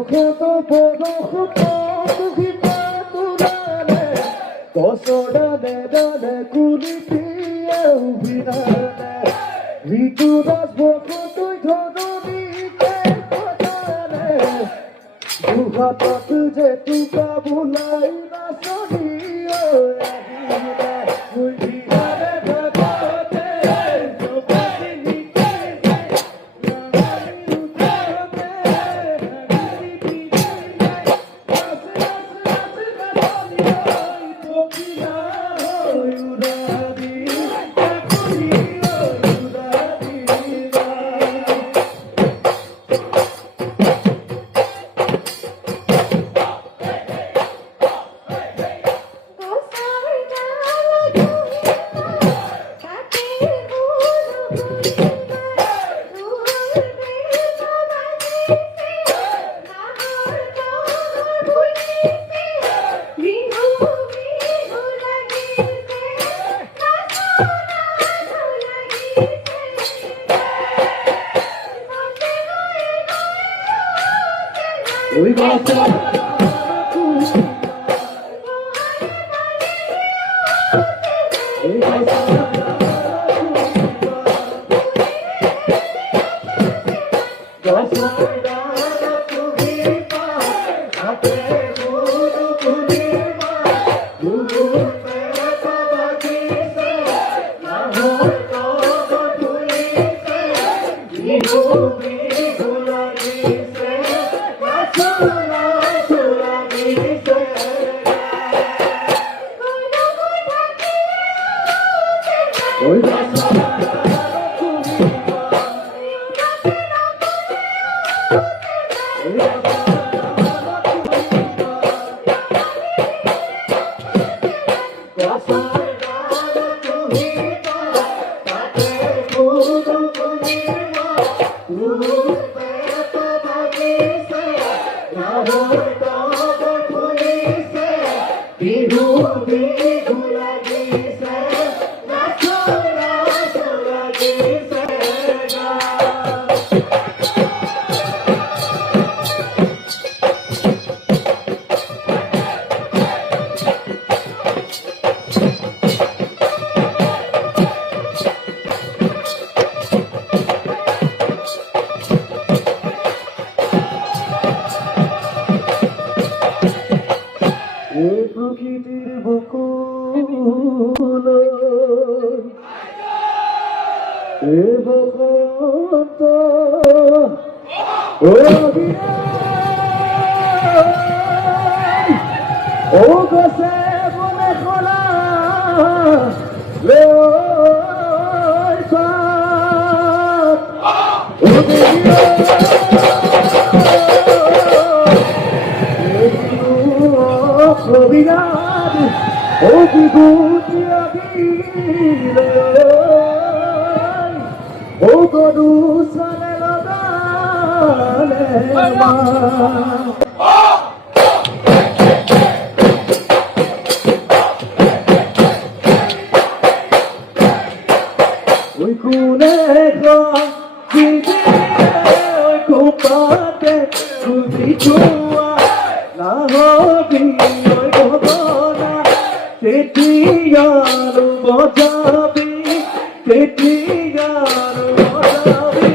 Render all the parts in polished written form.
বখত বখত তুহি পাতুরানে কসডা দেদানে কুলিপিয়ে উভিনানে ঋতু দাস বখত ধনবিতে পদানে দুহাতত যে তুকা বুলাই না সনিও আহিনা মুইভিনানে ভগতে ওই বাচ্চা প্রকৃতির বকুল এ বসন্ত ও গছে বলে খোলা Providad, oh Gugutia Vile, oh Godusa Nelodalema. Oi Kunegra, Gide, oi Kupate, Kudichua, La Hobi. Ketiyanu bojabi, ketiyanu bojabi.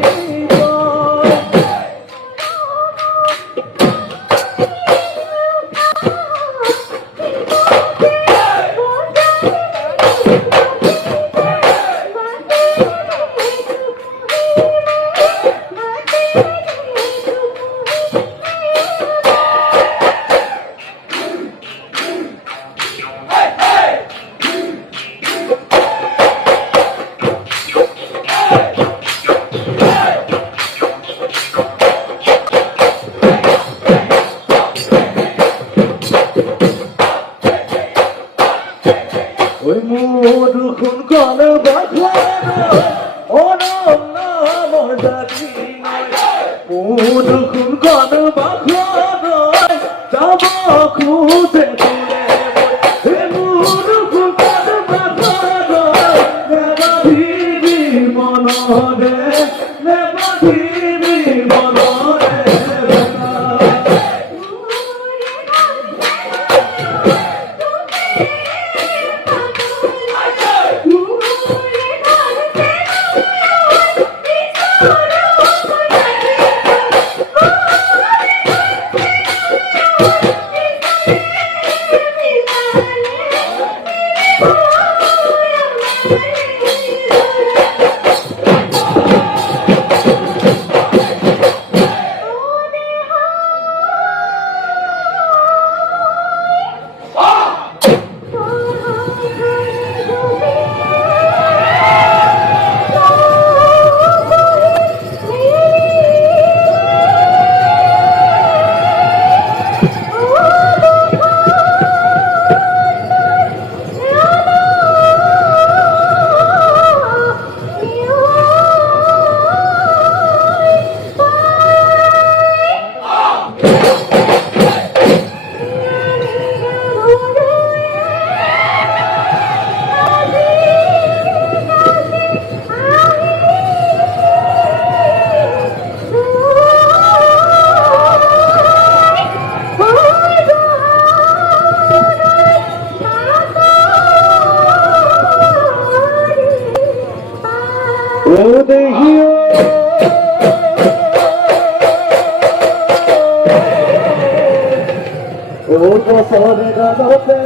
ও বছরে গানতে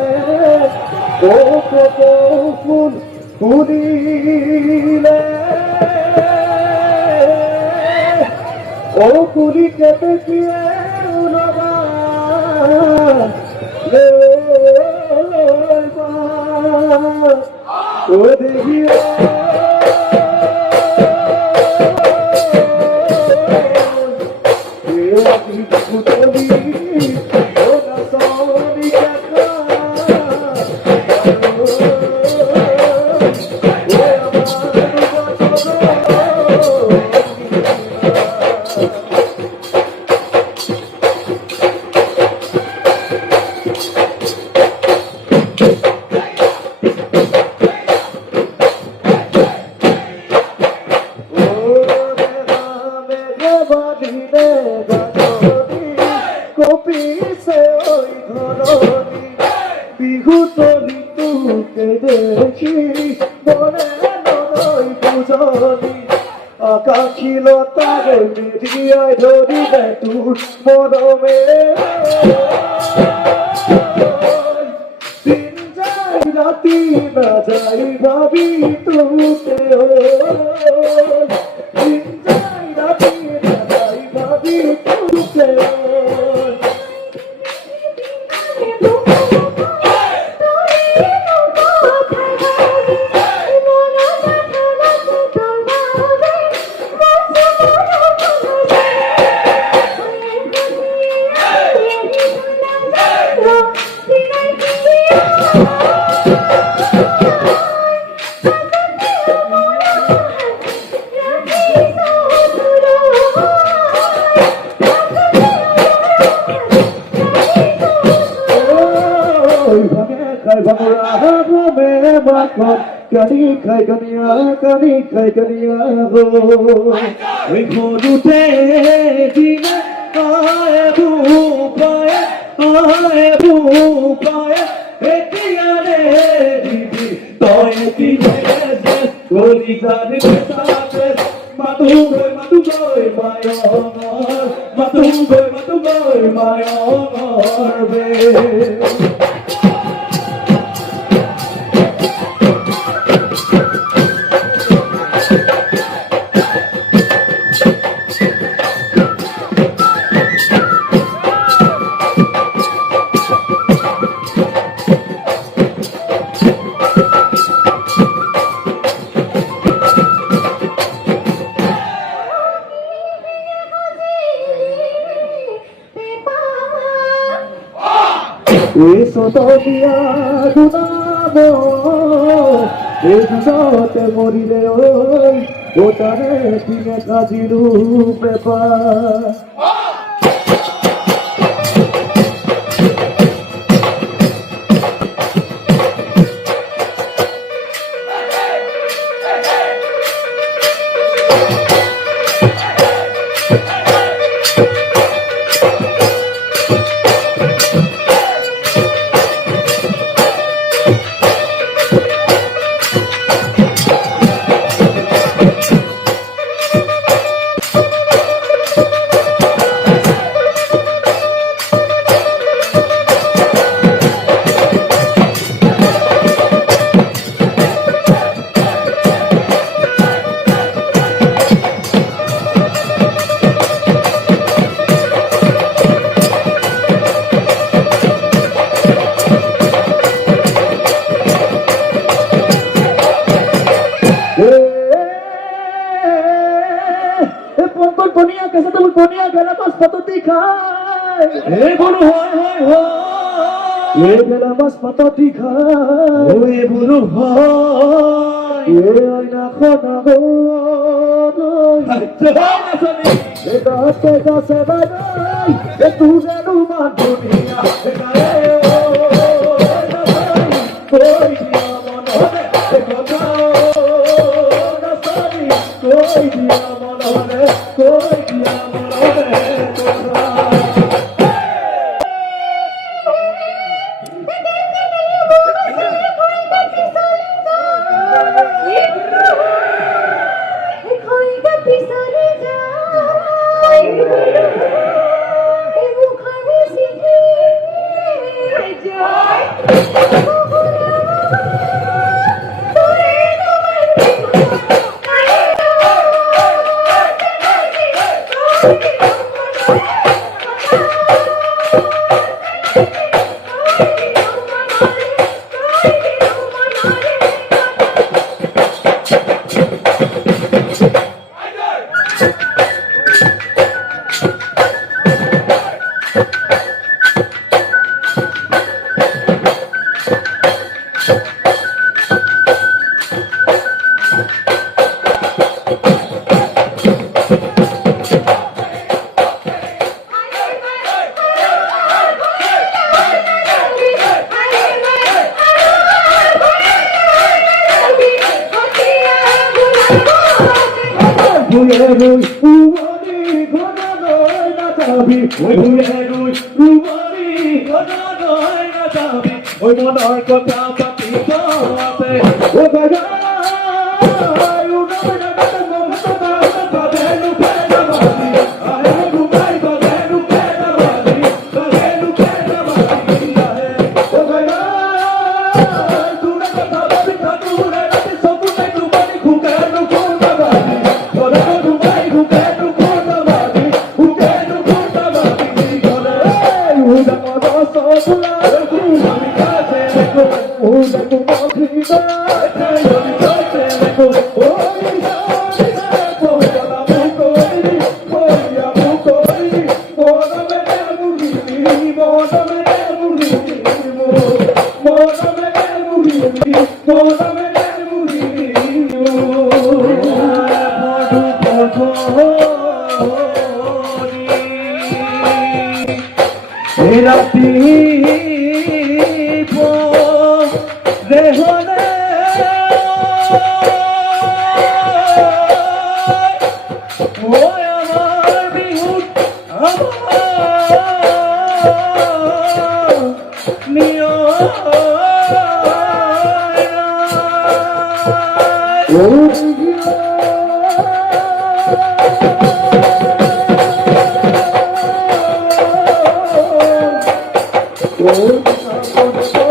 ও কত ফুল ফুলিলে ও কুড়ি কেটে গিয়ে উলবা ও দেখিয়ে বিহুতলি তুকে দেখি মনে নয় বুঝলি আকাশিল তারে মেরিয়ায় ধরি তুর মরমে দিন যাই রাতি না যাই ভাবি তুতে দিন যাই রাতি না যাই ভাবি তুতে কানি খাই কানিয়া গো ওই ঘরুতে দিনে আয় ভূপায় এটিয়ারে দিদি তয় দিনে গলি জানি সাথে মাতু গই মায়র বে eso todavía dudamos de te moriré hoy votaré tiene casi rupe paz Ponía que la más patótica. Bolo hoy. La más patótica. Bolo hoy. Ay na khona hoy. Te se va hoy. Tu de no man dunia. Hoy dia monone. Hoy dia monone. Hoy dia Ruiz, Ruari, Gonadoi, Natabi, Ruiz, Ruari, Gonadoi, Natabi, Oi, Monarca, Tapa, Pipa, Ate, O Gagai, o nome da gata, não tá fazendo pé da base, aê, no pai, fazendo pé da base, fazendo pé da base, o Gagai, tu não tá fazendo ditadura, atenção, tu tem do bane, com cano, com da base. Era tipo de voy a amar mi Oh,